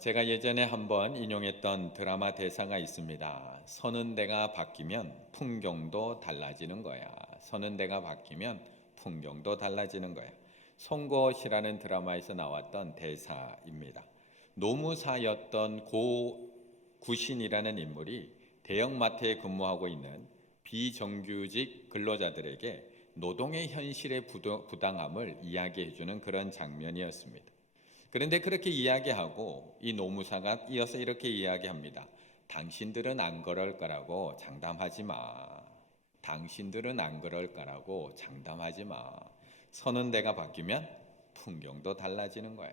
제가 예전에 한번 인용했던 드라마 대사가 있습니다. 서는 데가 바뀌면 풍경도 달라지는 거야. 서는 데가 바뀌면 풍경도 달라지는 거야. 송곳이라는 드라마에서 나왔던 대사입니다. 노무사였던 고 구신이라는 인물이 대형마트에 근무하고 있는 비정규직 근로자들에게 노동의 현실의 부당함을 이야기해주는 그런 장면이었습니다. 그런데 그렇게 이야기하고 이 노무사가 이어서 이렇게 이야기합니다. 당신들은 안 그럴 거라고 장담하지 마. 당신들은 안 그럴 거라고 장담하지 마. 서는 데가 바뀌면 풍경도 달라지는 거야.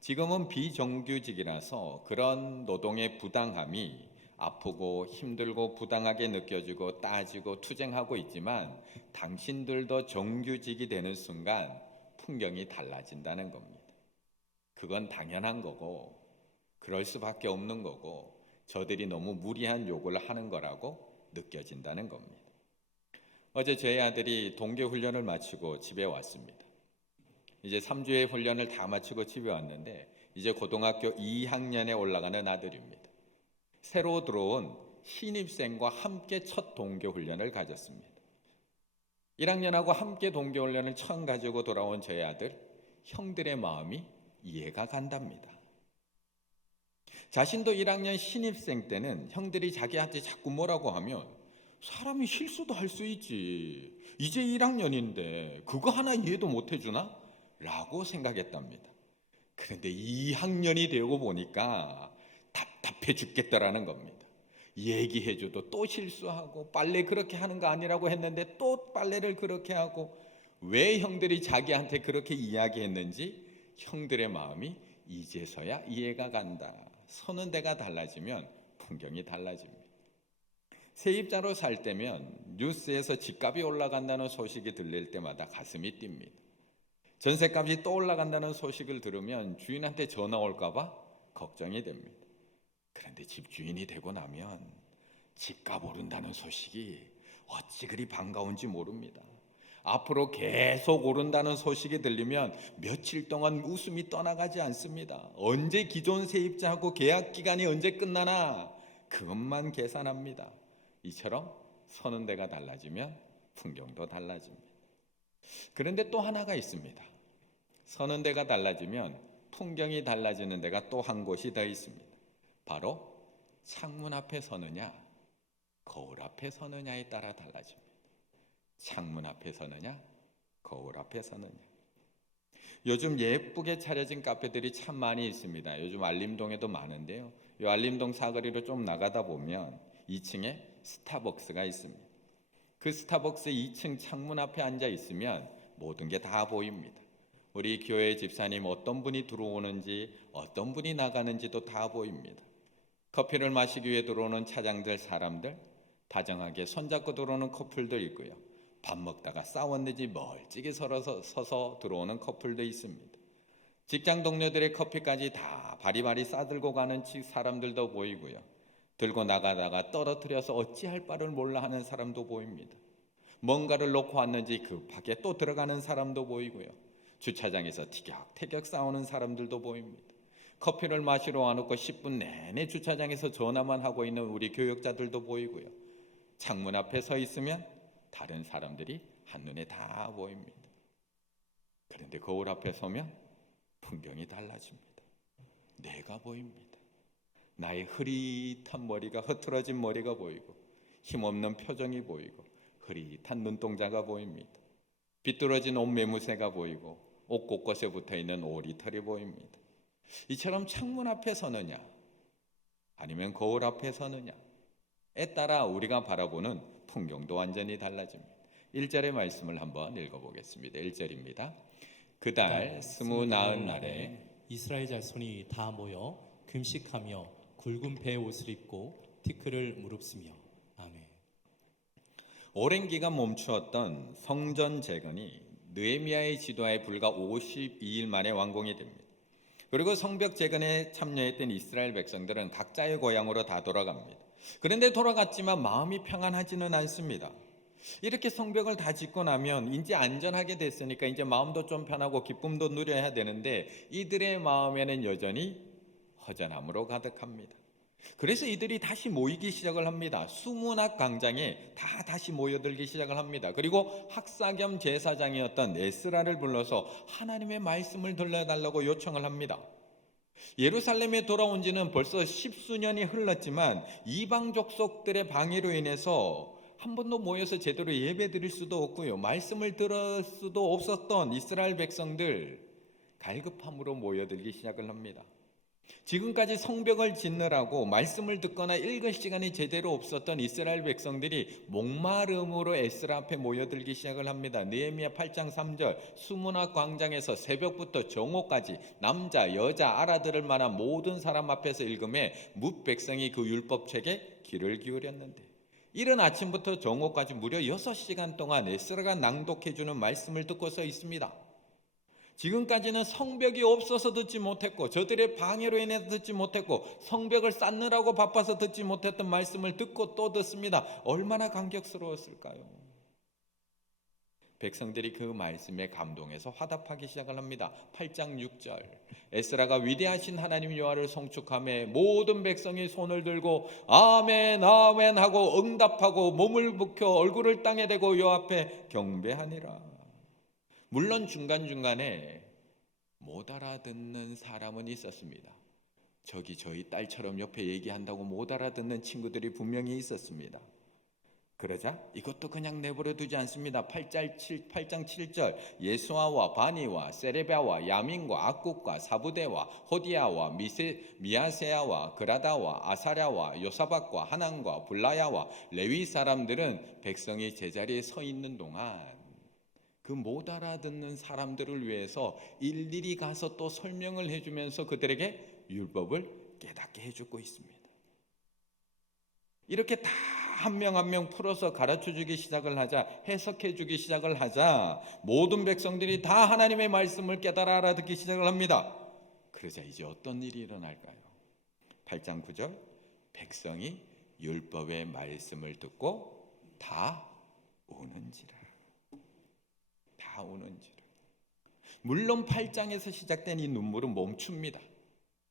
지금은 비정규직이라서 그런 노동의 부당함이 아프고 힘들고 부당하게 느껴지고 따지고 투쟁하고 있지만 당신들도 정규직이 되는 순간 풍경이 달라진다는 겁니다. 그건 당연한 거고 그럴 수밖에 없는 거고 저들이 너무 무리한 요구를 하는 거라고 느껴진다는 겁니다. 어제 저희 아들이 동계훈련을 마치고 집에 왔습니다. 이제 3주의 훈련을 다 마치고 집에 왔는데 이제 고등학교 2학년에 올라가는 아들입니다. 새로 들어온 신입생과 함께 첫 동계훈련을 가졌습니다. 1학년하고 함께 동계훈련을 처음 가지고 돌아온 저희 아들, 형들의 마음이 이해가 간답니다. 자신도 1학년 신입생 때는 형들이 자기한테 자꾸 뭐라고 하면 사람이 실수도 할 수 있지. 이제 1학년인데 그거 하나 이해도 못 해주나? 라고 생각했답니다. 그런데 2학년이 되고 보니까 답답해 죽겠다라는 겁니다. 얘기해줘도 또 실수하고 빨래 그렇게 하는 거 아니라고 했는데 또 빨래를 그렇게 하고 왜 형들이 자기한테 그렇게 이야기했는지 형들의 마음이 이제서야 이해가 간다. 서는 데가 달라지면 풍경이 달라집니다. 세입자로 살 때면 뉴스에서 집값이 올라간다는 소식이 들릴 때마다 가슴이 뜁니다. 전셋값이 또 올라간다는 소식을 들으면 주인한테 전화 올까 봐 걱정이 됩니다. 그런데 집주인이 되고 나면 집값 오른다는 소식이 어찌 그리 반가운지 모릅니다. 앞으로 계속 오른다는 소식이 들리면 며칠 동안 웃음이 떠나가지 않습니다. 언제 기존 세입자하고 계약 기간이 언제 끝나나 그것만 계산합니다. 이처럼 서는 데가 달라지면 풍경도 달라집니다. 그런데 또 하나가 있습니다. 서는 데가 달라지면 풍경이 달라지는 데가 또 한 곳이 더 있습니다. 바로 창문 앞에 서느냐 거울 앞에 서느냐에 따라 달라집니다. 창문 앞에 서느냐 거울 앞에 서느냐. 요즘 예쁘게 차려진 카페들이 참 많이 있습니다. 요즘 알림동에도 많은데요. 이 알림동 사거리로 좀 나가다 보면 2층에 스타벅스가 있습니다. 그 스타벅스 2층 창문 앞에 앉아 있으면 모든 게 다 보입니다. 우리 교회 집사님 어떤 분이 들어오는지 어떤 분이 나가는지도 다 보입니다. 커피를 마시기 위해 들어오는 차장들 사람들, 다정하게 손잡고 들어오는 커플도 있고요. 밥 먹다가 싸웠는지 멀찍이 서서 들어오는 커플도 있습니다. 직장 동료들의 커피까지 다 바리바리 싸들고 가는 사람들도 보이고요. 들고 나가다가 떨어뜨려서 어찌할 바를 몰라 하는 사람도 보입니다. 뭔가를 놓고 왔는지 급하게 또 들어가는 사람도 보이고요. 주차장에서 티격태격 싸우는 사람들도 보입니다. 커피를 마시러 와놓고 10분 내내 주차장에서 전화만 하고 있는 우리 교역자들도 보이고요. 창문 앞에 서 있으면 다른 사람들이 한눈에 다 보입니다. 그런데 거울 앞에 서면 풍경이 달라집니다. 내가 보입니다. 나의 흐릿한 머리가 흐트러진 머리가 보이고 힘없는 표정이 보이고 흐릿한 눈동자가 보입니다. 비뚤어진 옷 매무새가 보이고 옷 곳곳에 붙어있는 오리털이 보입니다. 이처럼 창문 앞에 서느냐 아니면 거울 앞에 서느냐에 따라 우리가 바라보는 풍경도 완전히 달라집니다. 1절의 말씀을 한번 읽어보겠습니다. 1절입니다. 그달 29날에 이스라엘 자손이 다 모여 금식하며 굵은 배 옷을 입고 티끌을 무릅쓰며 아멘. 오랜 기간 멈추었던 성전 재건이 느헤미야의 지도하에 불과 52일 만에 완공이 됩니다. 그리고 성벽 재건에 참여했던 이스라엘 백성들은 각자의 고향으로 다 돌아갑니다. 그런데 돌아갔지만 마음이 평안하지는 않습니다. 이렇게 성벽을 다 짓고 나면 이제 안전하게 됐으니까 이제 마음도 좀 편하고 기쁨도 누려야 되는데 이들의 마음에는 여전히 허전함으로 가득합니다. 그래서 이들이 다시 모이기 시작을 합니다. 수문학 광장에 다시 모여들기 시작을 합니다. 그리고 학사 겸 제사장이었던 에스라를 불러서 하나님의 말씀을 들려달라고 요청을 합니다. 예루살렘에 돌아온 지는 벌써 십수년이 흘렀지만 이방 족속들의 방해로 인해서 한 번도 모여서 제대로 예배 드릴 수도 없고요, 말씀을 들을 수도 없었던 이스라엘 백성들, 갈급함으로 모여들기 시작을 합니다. 지금까지 성벽을 짓느라고 말씀을 듣거나 읽을 시간이 제대로 없었던 이스라엘 백성들이 목마름으로 에스라 앞에 모여들기 시작을 합니다. 느헤미야 8장 3절, 수문학 광장에서 새벽부터 정오까지 남자 여자 알아들을 만한 모든 사람 앞에서 읽음에 뭇 백성이 그 율법책에 귀를 기울였는데, 이른 아침부터 정오까지 무려 6시간 동안 에스라가 낭독해주는 말씀을 듣고서 있습니다. 지금까지는 성벽이 없어서 듣지 못했고 저들의 방해로 인해서 듣지 못했고 성벽을 쌓느라고 바빠서 듣지 못했던 말씀을 듣고 또 듣습니다. 얼마나 감격스러웠을까요? 백성들이 그 말씀에 감동해서 화답하기 시작을 합니다. 8장 6절, 에스라가 위대하신 하나님 여호와를 송축하며 모든 백성이 손을 들고 아멘 아멘 하고 응답하고 몸을 묵혀 얼굴을 땅에 대고 여호와 앞에 경배하니라. 물론 중간중간에 못 알아듣는 사람은 있었습니다. 저기 저희 딸처럼 옆에 얘기한다고 못 알아듣는 친구들이 분명히 있었습니다. 그러자 이것도 그냥 내버려 두지 않습니다. 8장 7절, 예수아와 바니와 세레베아와 야민과 악국과 사부대와 호디아와 미아세아와 그라다와 아사랴와 요사박과 하난과 블라야와 레위 사람들은 백성이 제자리에 서 있는 동안 그 못 알아듣는 사람들을 위해서 일일이 가서 또 설명을 해주면서 그들에게 율법을 깨닫게 해주고 있습니다. 이렇게 다 한 명 한 명 풀어서 가르쳐주기 시작을 하자, 해석해주기 시작을 하자 모든 백성들이 다 하나님의 말씀을 깨달아 알아듣기 시작을 합니다. 그러자 이제 어떤 일이 일어날까요? 8장 9절, 백성이 율법의 말씀을 듣고 다 우는지라. 물론 8장에서 시작된 이 눈물은 멈춥니다.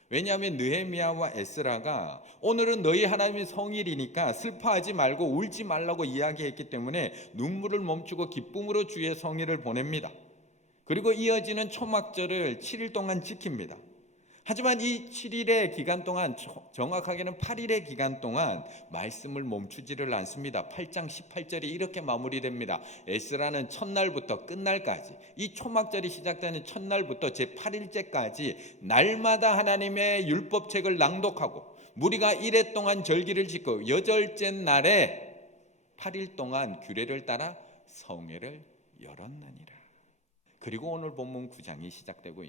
왜냐하면 느헤미야와 에스라가 오늘은 너희 하나님의 성일이니까 슬퍼하지 말고 울지 말라고 이야기했기 때문에 눈물을 멈추고 기쁨으로 주의 성일을 보냅니다. 그리고 이어지는 초막절을 7일 동안 지킵니다. 하지만 이 7일의 기간 동안, 정확하게는 8일의 기간 동안 말씀을 멈추지를 않습니다. 8장 18절이 이렇게 마무리됩니다. 에스라는 첫날부터 끝날까지, 이 초막절이 시작되는 첫날부터 제8일째까지 날마다 하나님의 율법책을 낭독하고 무리가 1회 동안 절기를 지키고 8째 날에 8일 동안 규례를 따라 성회를 열었느니라. 그리고 오늘 본문 9장이 시작되고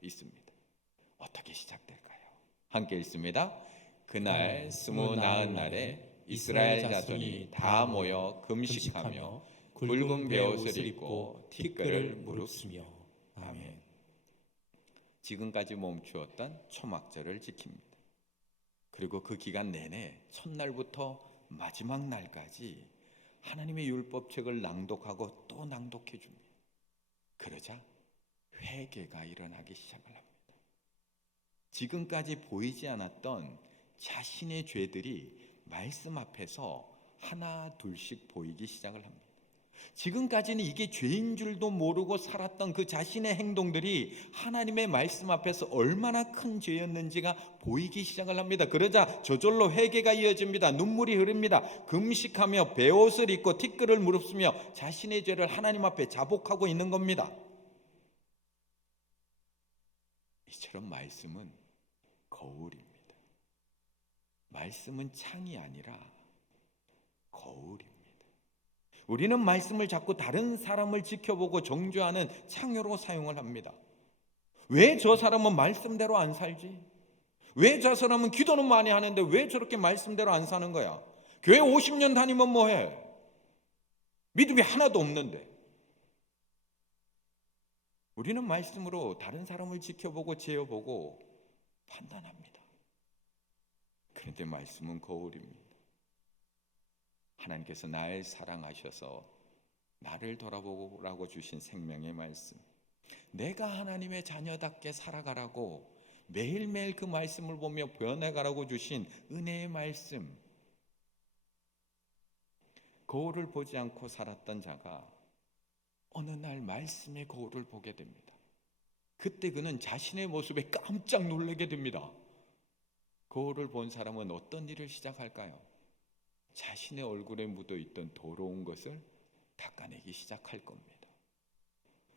있습니다. 어떻게 시작될까요? 함께 읽습니다. 그날 29날에 이스라엘 자손이 다 모여 금식하며 굵은 베옷을 입고 티끌을 무릅쓰며. 아멘. 지금까지 멈추었던 초막절을 지킵니다. 그리고 그 기간 내내 첫날부터 마지막 날까지 하나님의 율법책을 낭독하고 또 낭독해 줍니다. 그러자 회개가 일어나기 시작을 합니다. 지금까지 보이지 않았던 자신의 죄들이 말씀 앞에서 하나 둘씩 보이기 시작을 합니다. 지금까지는 이게 죄인 줄도 모르고 살았던 그 자신의 행동들이 하나님의 말씀 앞에서 얼마나 큰 죄였는지가 보이기 시작을 합니다. 그러자 저절로 회개가 이어집니다. 눈물이 흐릅니다. 금식하며 베옷을 입고 티끌을 무릅쓰며 자신의 죄를 하나님 앞에 자복하고 있는 겁니다. 이처럼 말씀은 거울입니다. 말씀은 창이 아니라 거울입니다. 우리는 말씀을 자꾸 다른 사람을 지켜보고 정죄하는 창으로 사용을 합니다. 왜 저 사람은 말씀대로 안 살지? 왜 저 사람은 기도는 많이 하는데 왜 저렇게 말씀대로 안 사는 거야? 교회 50년 다니면 뭐해? 믿음이 하나도 없는데. 우리는 말씀으로 다른 사람을 지켜보고 재어보고 판단합니다. 그런데 말씀은 거울입니다. 하나님께서 날 사랑하셔서 나를 돌아보라고 주신 생명의 말씀, 내가 하나님의 자녀답게 살아가라고 매일매일 그 말씀을 보며 변해가라고 주신 은혜의 말씀, 거울을 보지 않고 살았던 자가 어느 날 말씀의 거울을 보게 됩니다. 그때 그는 자신의 모습에 깜짝 놀라게 됩니다. 거울을 본 사람은 어떤 일을 시작할까요? 자신의 얼굴에 묻어있던 더러운 것을 닦아내기 시작할 겁니다.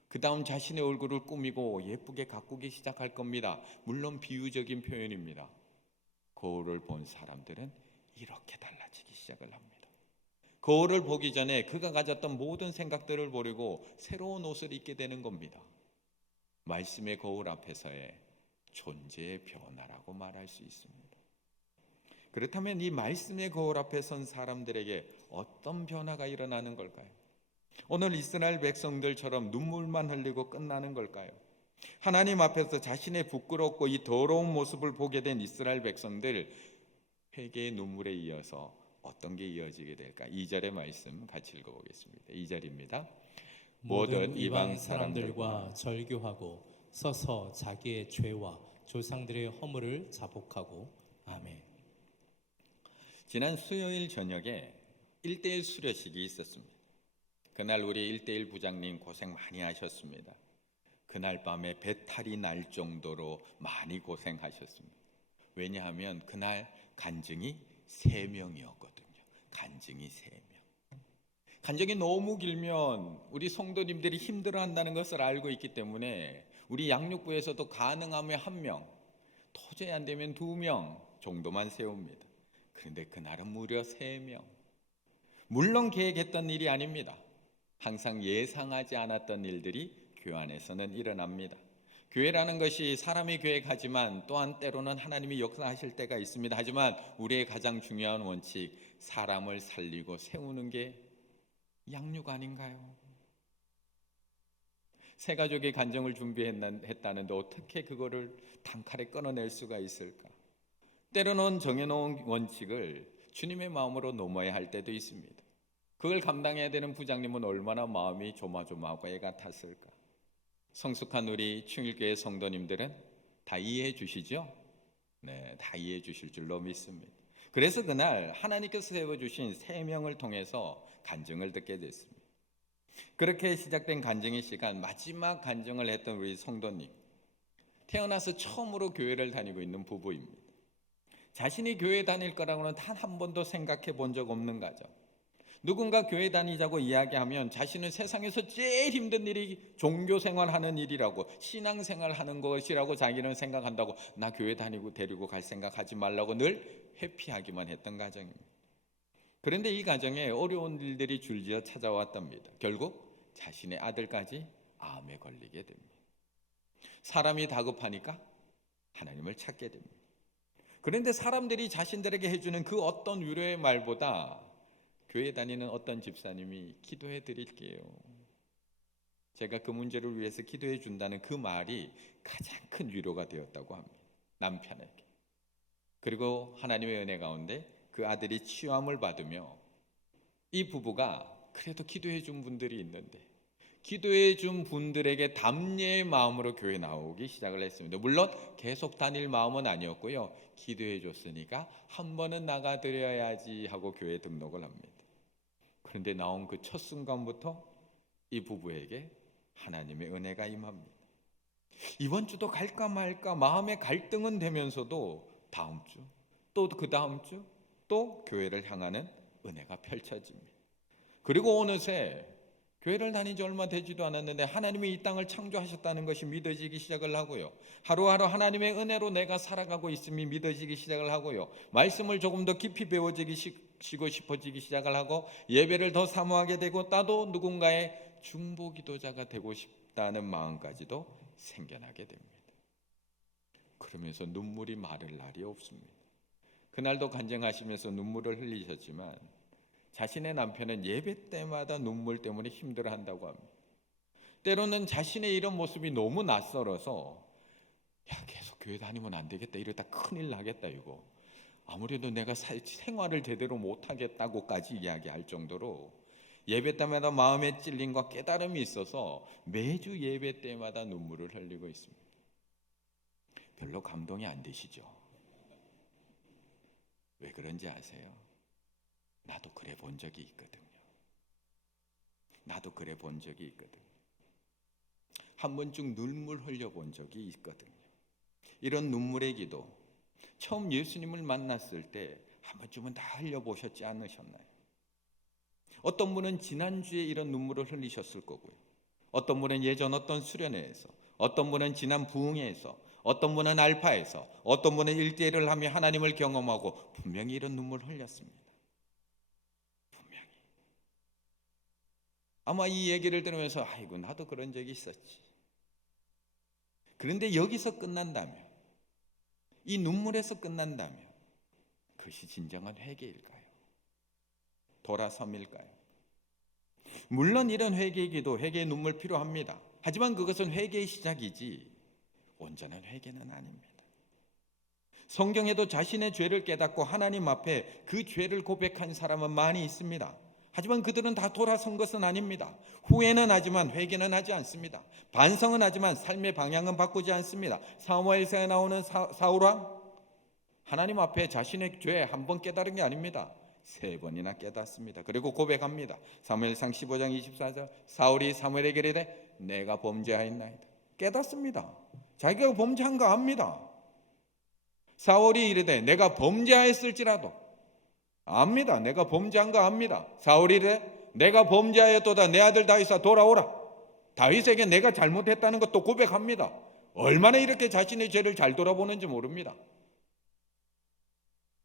그 다음 자신의 얼굴을 꾸미고 예쁘게 가꾸기 시작할 겁니다. 물론 비유적인 표현입니다. 거울을 본 사람들은 이렇게 달라지기 시작을 합니다. 거울을 보기 전에 그가 가졌던 모든 생각들을 버리고 새로운 옷을 입게 되는 겁니다. 말씀의 거울 앞에서의 존재의 변화라고 말할 수 있습니다. 그렇다면 이 말씀의 거울 앞에 선 사람들에게 어떤 변화가 일어나는 걸까요? 오늘 이스라엘 백성들처럼 눈물만 흘리고 끝나는 걸까요? 하나님 앞에서 자신의 부끄럽고 이 더러운 모습을 보게 된 이스라엘 백성들, 회개의 눈물에 이어서 어떤 게 이어지게 될까? 2절의 말씀 같이 읽어보겠습니다. 2절입니다. 모든 이방 사람들과 절교하고 서서 자기의 죄와 조상들의 허물을 자복하고. 아멘. 지난 수요일 저녁에 1:1 수료식이 있었습니다. 그날 우리 1:1 부장님 고생 많이 하셨습니다. 그날 밤에 배탈이 날 정도로 많이 고생하셨습니다. 왜냐하면 그날 간증이 3명이었거든요. 간증이 3명. 간증이 너무 길면 우리 성도님들이 힘들어한다는 것을 알고 있기 때문에 우리 양육부에서도 가능하면 1명, 도저히 안 되면 2명 정도만 세웁니다. 그런데 그날은 무려 3명. 물론 계획했던 일이 아닙니다. 항상 예상하지 않았던 일들이 교회 안에서는 일어납니다. 교회라는 것이 사람이 계획하지만 또한 때로는 하나님이 역사하실 때가 있습니다. 하지만 우리의 가장 중요한 원칙, 사람을 살리고 세우는 게 양육 아닌가요? 세 가족이 간증을 준비했다는데 어떻게 그거를 단칼에 끊어낼 수가 있을까? 때로는 정해놓은 원칙을 주님의 마음으로 넘어야 할 때도 있습니다. 그걸 감당해야 되는 부장님은 얼마나 마음이 조마조마하고 애가 탔을까? 성숙한 우리 충일교회 성도님들은 다 이해해 주시죠? 네, 다 이해해 주실 줄로 믿습니다. 그래서 그날 하나님께서 세워주신 3명을 통해서 간증을 듣게 됐습니다. 그렇게 시작된 간증의 시간, 마지막 간증을 했던 우리 성도님, 태어나서 처음으로 교회를 다니고 있는 부부입니다. 자신이 교회 다닐 거라고는 단 한 번도 생각해 본 적 없는 가정. 누군가 교회 다니자고 이야기하면 자신은 세상에서 제일 힘든 일이 종교 생활하는 일이라고, 신앙 생활하는 것이라고 자기는 생각한다고, 나 교회 다니고 데리고 갈 생각하지 말라고 늘 회피하기만 했던 가정입니다. 그런데 이 가정에 어려운 일들이 줄지어 찾아왔답니다. 결국 자신의 아들까지 암에 걸리게 됩니다. 사람이 다급하니까 하나님을 찾게 됩니다. 그런데 사람들이 자신들에게 해주는 그 어떤 위로의 말보다 교회 다니는 어떤 집사님이 기도해 드릴게요, 제가 그 문제를 위해서 기도해 준다는 그 말이 가장 큰 위로가 되었다고 합니다. 남편에게. 그리고 하나님의 은혜 가운데 그 아들이 치유함을 받으며 이 부부가 그래도 기도해 준 분들이 있는데 기도해 준 분들에게 담례의 마음으로 교회 나오기 시작을 했습니다. 물론 계속 다닐 마음은 아니었고요. 기도해 줬으니까 한 번은 나가드려야지 하고 교회 등록을 합니다. 그런데 나온 그 첫 순간부터 이 부부에게 하나님의 은혜가 임합니다. 이번 주도 갈까 말까 마음의 갈등은 되면서도 다음 주, 또 그 다음 주, 또 교회를 향하는 은혜가 펼쳐집니다. 그리고 어느새 교회를 다닌 지 얼마 되지도 않았는데 하나님이 이 땅을 창조하셨다는 것이 믿어지기 시작을 하고요. 하루하루 하나님의 은혜로 내가 살아가고 있음이 믿어지기 시작을 하고요. 말씀을 조금 더 깊이 배워지고 싶어지기 시작을 하고 예배를 더 사모하게 되고 나도 누군가의 중보 기도자가 되고 싶다는 마음까지도 생겨나게 됩니다. 그러면서 눈물이 마를 날이 없습니다. 그날도 간증하시면서 눈물을 흘리셨지만 자신의 남편은 예배 때마다 눈물 때문에 힘들어한다고 합니다. 때로는 자신의 이런 모습이 너무 낯설어서 계속 교회 다니면 안 되겠다, 이러다 큰일 나겠다, 이거 아무래도 내가 생활을 제대로 못하겠다고까지 이야기할 정도로 예배 때마다 마음의 찔림과 깨달음이 있어서 매주 예배 때마다 눈물을 흘리고 있습니다. 별로 감동이 안 되시죠? 왜 그런지 아세요? 나도 그래 본 적이 있거든요. 나도 그래 본 적이 있거든요. 한 번쯤 눈물 흘려 본 적이 있거든요. 이런 눈물의 기도, 처음 예수님을 만났을 때 한 번쯤은 다 흘려보셨지 않으셨나요? 어떤 분은 지난주에 이런 눈물을 흘리셨을 거고요. 어떤 분은 예전 어떤 수련회에서, 어떤 분은 지난 부흥회에서, 어떤 분은 알파에서, 어떤 분은 1대1을 하며 하나님을 경험하고 분명히 이런 눈물을 흘렸습니다. 분명히. 아마 이 얘기를 들으면서 아이고 나도 그런 적이 있었지. 그런데 여기서 끝난다면, 이 눈물에서 끝난다면 그것이 진정한 회개일까요? 돌아섬일까요? 물론 이런 회개의 기도, 회개의 눈물 필요합니다. 하지만 그것은 회개의 시작이지 온전한 회개는 아닙니다. 성경에도 자신의 죄를 깨닫고 하나님 앞에 그 죄를 고백한 사람은 많이 있습니다. 하지만 그들은 다 돌아선 것은 아닙니다. 후회는 하지만 회개는 하지 않습니다. 반성은 하지만 삶의 방향은 바꾸지 않습니다. 사무엘서에 나오는 사울왕, 하나님 앞에 자신의 죄 한 번 깨달은 게 아닙니다. 3번이나 깨닫습니다. 그리고 고백합니다. 사무엘상 15장 24절, 사울이 사무엘에게 이르되 내가 범죄하였나이다. 깨닫습니다. 자기가 범죄한 거 압니다. 사울이 이르되 내가 범죄하였을지라도 압니다. 내가 범죄한 거 압니다. 사울이 이르되 내가 범죄하였도다. 내 아들 다윗아 돌아오라. 다윗에게 내가 잘못했다는 것도 고백합니다. 얼마나 이렇게 자신의 죄를 잘 돌아보는지 모릅니다.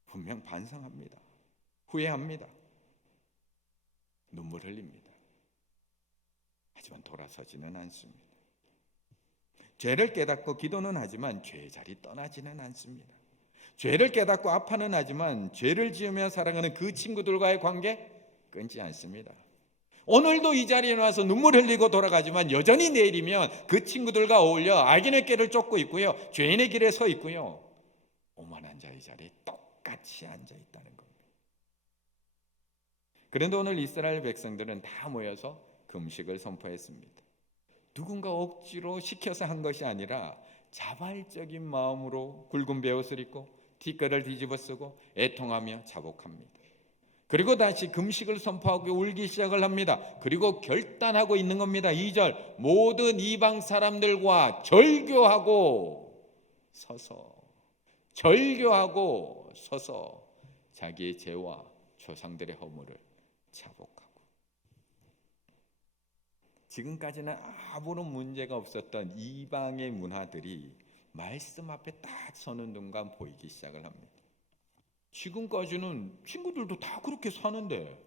분명 반성합니다. 후회합니다. 눈물 흘립니다. 하지만 돌아서지는 않습니다. 죄를 깨닫고 기도는 하지만 죄의 자리 떠나지는 않습니다. 죄를 깨닫고 아파는 하지만 죄를 지으며 살아가는 그 친구들과의 관계 끊지 않습니다. 오늘도 이 자리에 와서 눈물 흘리고 돌아가지만 여전히 내일이면 그 친구들과 어울려 악인의 길을 쫓고 있고요, 죄인의 길에 서 있고요, 오만한 자의 자리에 똑같이 앉아 있다는 겁니다. 그런데 오늘 이스라엘 백성들은 다 모여서 금식을 선포했습니다. 누군가 억지로 시켜서 한 것이 아니라 자발적인 마음으로 굵은 베옷을 입고 티끌을 뒤집어 쓰고 애통하며 자복합니다. 그리고 다시 금식을 선포하고 울기 시작을 합니다. 그리고 결단하고 있는 겁니다. 2절, 모든 이방 사람들과 절교하고 서서 자기의 죄와 조상들의 허물을 자복하고. 지금까지는 아무런 문제가 없었던 이방의 문화들이 말씀 앞에 딱 서는 순간 보이기 시작을 합니다. 지금까지는 친구들도 다 그렇게 사는데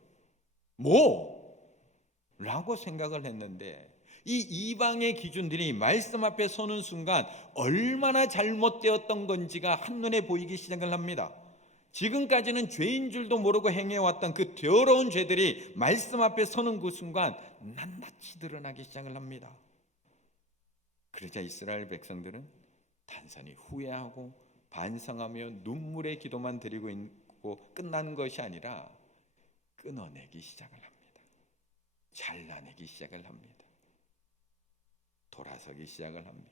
라고 생각을 했는데 이 이방의 기준들이 말씀 앞에 서는 순간 얼마나 잘못되었던 건지가 한눈에 보이기 시작을 합니다. 지금까지는 죄인 줄도 모르고 행해왔던 그 더러운 죄들이 말씀 앞에 서는 그 순간 낱낱이 드러나기 시작을 합니다. 그러자 이스라엘 백성들은 단순히 후회하고 반성하며 눈물의 기도만 드리고 있고 끝난 것이 아니라 끊어내기 시작을 합니다. 잘라내기 시작을 합니다. 돌아서기 시작을 합니다.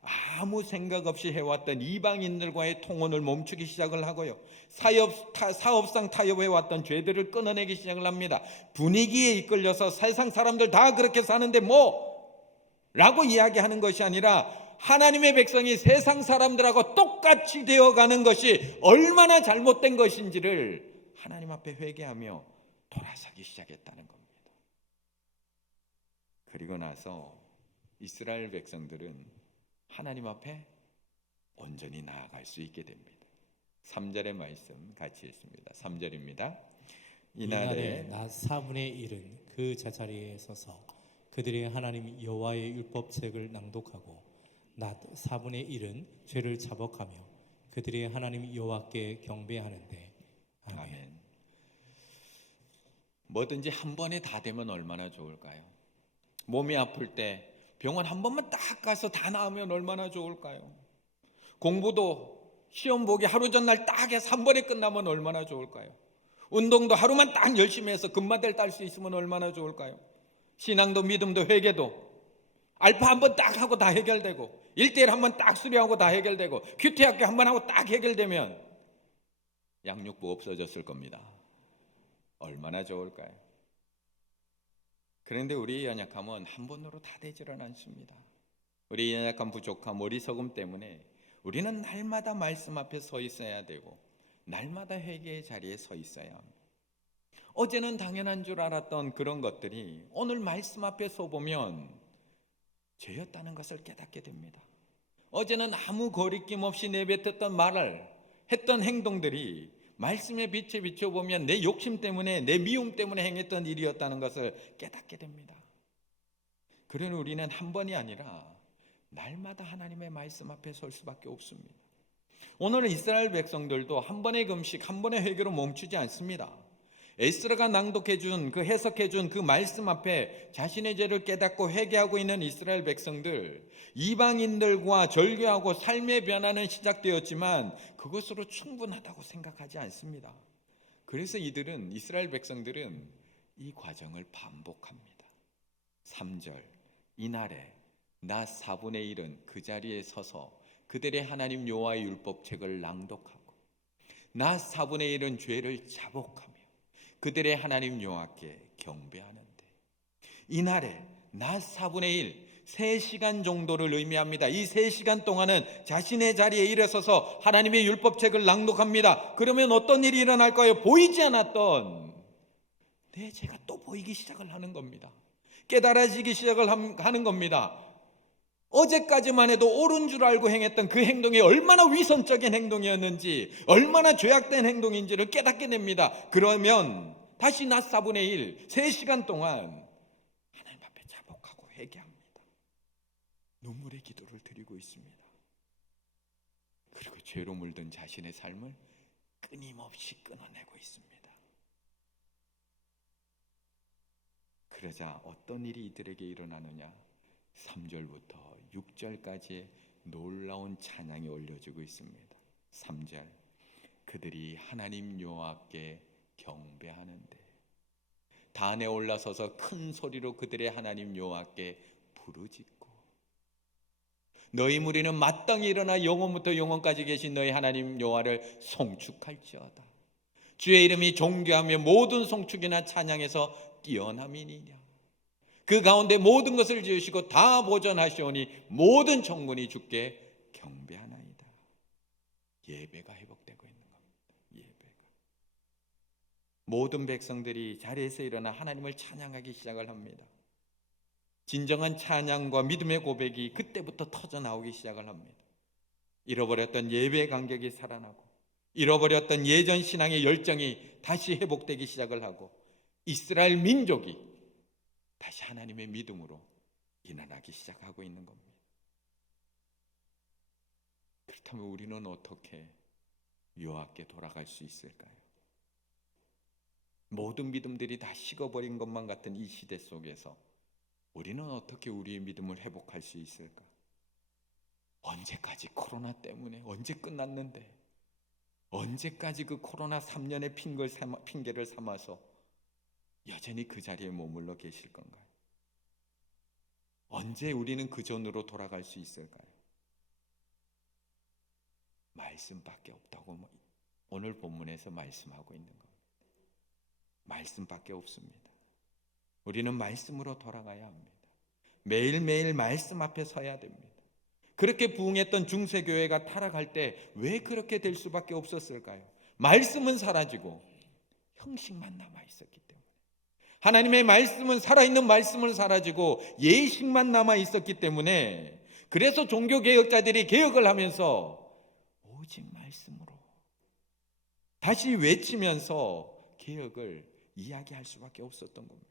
아무 생각 없이 해왔던 이방인들과의 통혼을 멈추기 시작을 하고요, 사업상 타협해왔던 죄들을 끊어내기 시작을 합니다. 분위기에 이끌려서 세상 사람들 다 그렇게 사는데 라고 이야기하는 것이 아니라 하나님의 백성이 세상 사람들하고 똑같이 되어가는 것이 얼마나 잘못된 것인지를 하나님 앞에 회개하며 돌아서기 시작했다는 겁니다. 그리고 나서 이스라엘 백성들은 하나님 앞에 온전히 나아갈 수 있게 됩니다. 3절의 말씀 같이 읽습니다. 3절입니다. 이날에 낮 4분의 1은 그 제자리에 서서 그들이 하나님 여호와의 율법책을 낭독하고 낮 4분의 1은 죄를 자복하며 그들이 하나님 여호와께 경배하는데. 아멘. 뭐든지 한 번에 다 되면 얼마나 좋을까요? 몸이 아플 때 병원 한 번만 딱 가서 다 나으면 얼마나 좋을까요? 공부도 시험 보기 하루 전날 딱 해서 한 번에 끝나면 얼마나 좋을까요? 운동도 하루만 딱 열심히 해서 금마대를 딸 수 있으면 얼마나 좋을까요? 신앙도 믿음도 회개도 알파 한 번 딱 하고 다 해결되고 1대1 한번 딱 수리하고 다 해결되고 큐티 학교 한번 하고 딱 해결되면 양육부 없어졌을 겁니다. 얼마나 좋을까요? 그런데 우리의 연약함은 한 번으로 다 되지는 않습니다. 우리의 연약함, 부족함, 어리석음 때문에 우리는 날마다 말씀 앞에 서 있어야 되고 날마다 회개의 자리에 서 있어야 합니다. 어제는 당연한 줄 알았던 그런 것들이 오늘 말씀 앞에 서 보면 죄였다는 것을 깨닫게 됩니다. 어제는 아무 거리낌 없이 내뱉었던 말을 했던 행동들이 말씀의 빛에 비춰보면 내 욕심 때문에 내 미움 때문에 행했던 일이었다는 것을 깨닫게 됩니다. 그러니 우리는 한 번이 아니라 날마다 하나님의 말씀 앞에 설 수밖에 없습니다. 오늘 이스라엘 백성들도 한 번의 금식, 한 번의 회개로 멈추지 않습니다. 에스라가 낭독해준 그 해석해준 그 말씀 앞에 자신의 죄를 깨닫고 회개하고 있는 이스라엘 백성들, 이방인들과 절교하고 삶의 변화는 시작되었지만 그것으로 충분하다고 생각하지 않습니다. 그래서 이스라엘 백성들은 이 과정을 반복합니다. 3절, 이날에 나 4분의 1은 그 자리에 서서 그들의 하나님 여호와의 율법책을 낭독하고 나 4분의 1은 죄를 자복하며 그들의 하나님 여호와께 경배하는데, 이날에 낮 4분의 1, 3시간 정도를 의미합니다. 이 3시간 동안은 자신의 자리에 일어서서 하나님의 율법책을 낭독합니다. 그러면 어떤 일이 일어날까요? 보이지 않았던 내 죄가 또 보이기 시작을 하는 겁니다. 깨달아지기 시작을 하는 겁니다. 어제까지만 해도 옳은 줄 알고 행했던 그 행동이 얼마나 위선적인 행동이었는지, 얼마나 죄악된 행동인지를 깨닫게 됩니다. 그러면 다시 낮 4분의 1, 3시간 동안 하나님 앞에 자복하고 회개합니다. 눈물의 기도를 드리고 있습니다. 그리고 죄로 물든 자신의 삶을 끊임없이 끊어내고 있습니다. 그러자 어떤 일이 이들에게 일어나느냐? 3절부터 6절까지의 놀라운 찬양이 올려지고 있습니다. 3절, 그들이 하나님 여호와께 경배하는데 단에 올라서서 큰 소리로 그들의 하나님 여호와께 부르짖고, 너희 무리는 마땅히 일어나 영원부터 영원까지 계신 너희 하나님 여호와를 송축할지어다. 주의 이름이 존귀하며 모든 송축이나 찬양에서 뛰어남이니냐. 그 가운데 모든 것을 지으시고 다 보존하시오니 모든 천군이 주께 경배하나이다. 예배가 회복되고 있는 겁니다. 예배가. 모든 백성들이 자리에서 일어나 하나님을 찬양하기 시작을 합니다. 진정한 찬양과 믿음의 고백이 그때부터 터져나오기 시작을 합니다. 잃어버렸던 예배 감격이 살아나고 잃어버렸던 예전 신앙의 열정이 다시 회복되기 시작을 하고 이스라엘 민족이 다시 하나님의 믿음으로 일어나기 시작하고 있는 겁니다. 그렇다면 우리는 어떻게 여호와께 돌아갈 수 있을까요? 모든 믿음들이 다 식어버린 것만 같은 이 시대 속에서 우리는 어떻게 우리의 믿음을 회복할 수 있을까? 언제까지 코로나 때문에, 언제 끝났는데 언제까지 그 코로나 3년의 핑계를 삼아서 여전히 그 자리에 머물러 계실 건가요? 언제 우리는 그 전으로 돌아갈 수 있을까요? 말씀밖에 없다고 오늘 본문에서 말씀하고 있는 겁니다. 말씀밖에 없습니다. 우리는 말씀으로 돌아가야 합니다. 매일매일 말씀 앞에 서야 됩니다. 그렇게 부흥했던 중세교회가 타락할 때 왜 그렇게 될 수밖에 없었을까요? 말씀은 사라지고 형식만 남아있었기 때문에. 하나님의 말씀은 살아있는 말씀은 사라지고 예식만 남아있었기 때문에, 그래서 종교개혁자들이 개혁을 하면서 오직 말씀으로 다시 외치면서 개혁을 이야기할 수밖에 없었던 겁니다.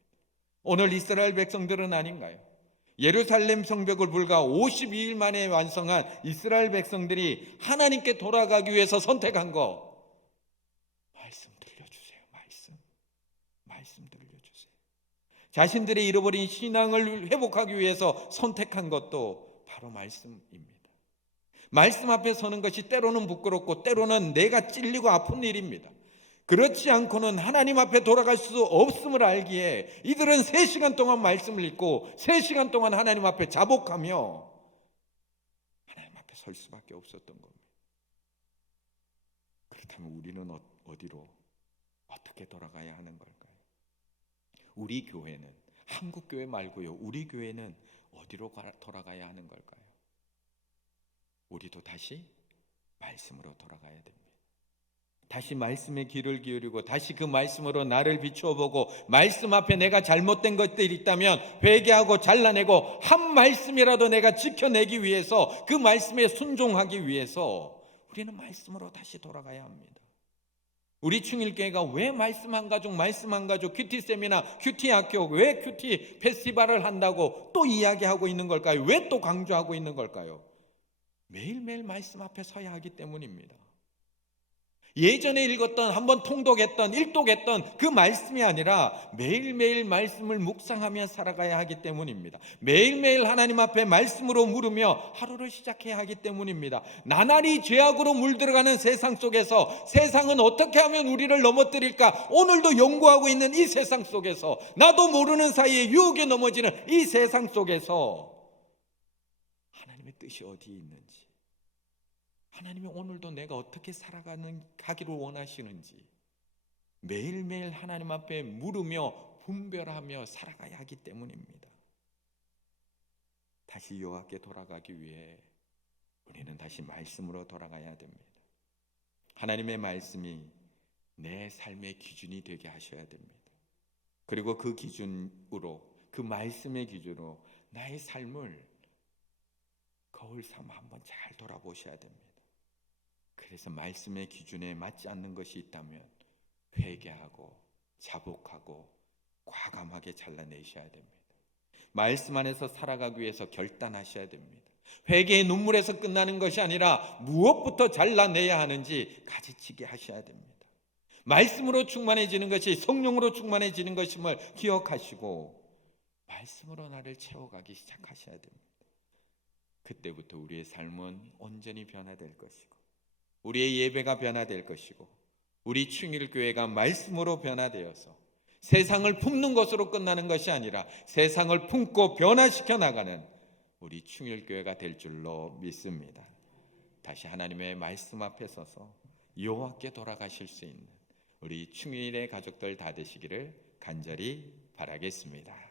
오늘 이스라엘 백성들은 아닌가요? 예루살렘 성벽을 불과 52일 만에 완성한 이스라엘 백성들이 하나님께 돌아가기 위해서 선택한 거, 말씀 들려주세요. 말씀 들려주세요. 자신들의 잃어버린 신앙을 회복하기 위해서 선택한 것도 바로 말씀입니다. 말씀 앞에 서는 것이 때로는 부끄럽고 때로는 내가 찔리고 아픈 일입니다. 그렇지 않고는 하나님 앞에 돌아갈 수 없음을 알기에 이들은 3시간 동안 말씀을 읽고 3시간 동안 하나님 앞에 자복하며 설 수밖에 없었던 겁니다. 그렇다면 우리는 어디로 어떻게 돌아가야 하는 걸까요? 우리 교회는 한국 교회 말고요. 우리 교회는 어디로 돌아가야 하는 걸까요? 우리도 다시 말씀으로 돌아가야 됩니다. 다시 말씀에 귀를 기울이고 다시 그 말씀으로 나를 비추어 보고 말씀 앞에 내가 잘못된 것들이 있다면 회개하고 잘라내고 한 말씀이라도 내가 지켜내기 위해서 그 말씀에 순종하기 위해서 우리는 말씀으로 다시 돌아가야 합니다. 우리 충일교회가 왜 말씀 한 가족 큐티 세미나, 큐티 학교, 왜 큐티 페스티벌을 한다고 또 이야기하고 있는 걸까요? 왜 또 강조하고 있는 걸까요? 매일매일 말씀 앞에 서야 하기 때문입니다. 예전에 읽었던, 한번 통독했던, 일독했던 그 말씀이 아니라 매일매일 말씀을 묵상하며 살아가야 하기 때문입니다. 매일매일 하나님 앞에 말씀으로 물으며 하루를 시작해야 하기 때문입니다. 나날이 죄악으로 물들어가는 세상 속에서 세상은 어떻게 하면 우리를 넘어뜨릴까? 오늘도 연구하고 있는 이 세상 속에서 나도 모르는 사이에 유혹에 넘어지는 이 세상 속에서 하나님의 뜻이 어디에 있는지, 하나님이 오늘도 내가 어떻게 가기를 원하시는지 매일매일 하나님 앞에 물으며 분별하며 살아가야 하기 때문입니다. 다시 여호와께 돌아가기 위해 우리는 다시 말씀으로 돌아가야 됩니다. 하나님의 말씀이 내 삶의 기준이 되게 하셔야 됩니다. 그리고 그 기준으로, 그 말씀의 기준으로 나의 삶을 거울 삼아 한번 잘 돌아보셔야 됩니다. 그래서 말씀의 기준에 맞지 않는 것이 있다면 회개하고 자복하고 과감하게 잘라내셔야 됩니다. 말씀 안에서 살아가기 위해서 결단하셔야 됩니다. 회개의 눈물에서 끝나는 것이 아니라 무엇부터 잘라내야 하는지 가지치게 하셔야 됩니다. 말씀으로 충만해지는 것이 성령으로 충만해지는 것임을 기억하시고 말씀으로 나를 채워가기 시작하셔야 됩니다. 그때부터 우리의 삶은 온전히 변화될 것이고 우리의 예배가 변화될 것이고 우리 충일교회가 말씀으로 변화되어서 세상을 품는 것으로 끝나는 것이 아니라 세상을 품고 변화시켜 나가는 우리 충일교회가 될 줄로 믿습니다. 다시 하나님의 말씀 앞에 서서 여호와께 돌아가실 수 있는 우리 충일의 가족들 다 되시기를 간절히 바라겠습니다.